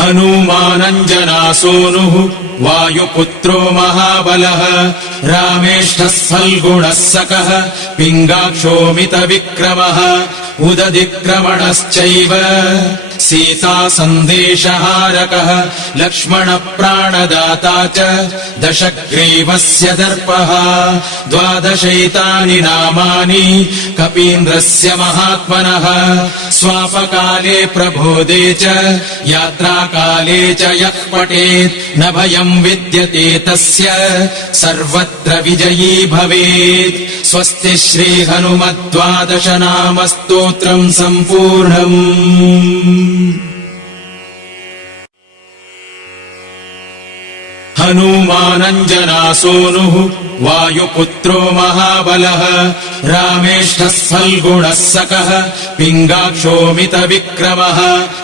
हनुमानञ्जनासूनुः वायुपुत्रो महाबलः रामेष्ठः फल्गुणः सकः पिङ्गाक्षोमितविक्रमः उदधिक्रमणश्चैव सीता सन्देशहारकः लक्ष्मणप्राणदाता च दशग्रीवस्य दर्पः 12 नामानि कपीन्द्रस्य महात्मनः स्वापकाले प्रबोधे च यात्राकाले च यः पठेत् न भयम् विद्यते तस्य सर्वत्र विजयी भवेत्। स्वस्ति श्रीहनुमद्12 नाम स्तोत्रम् सम्पूर्णम्। हनुमानञ्जनासूनुः वायुपुत्रो महाबलः रामेष्ठः फल्गुणः सकः पिङ्गाक्षोमितविक्रमः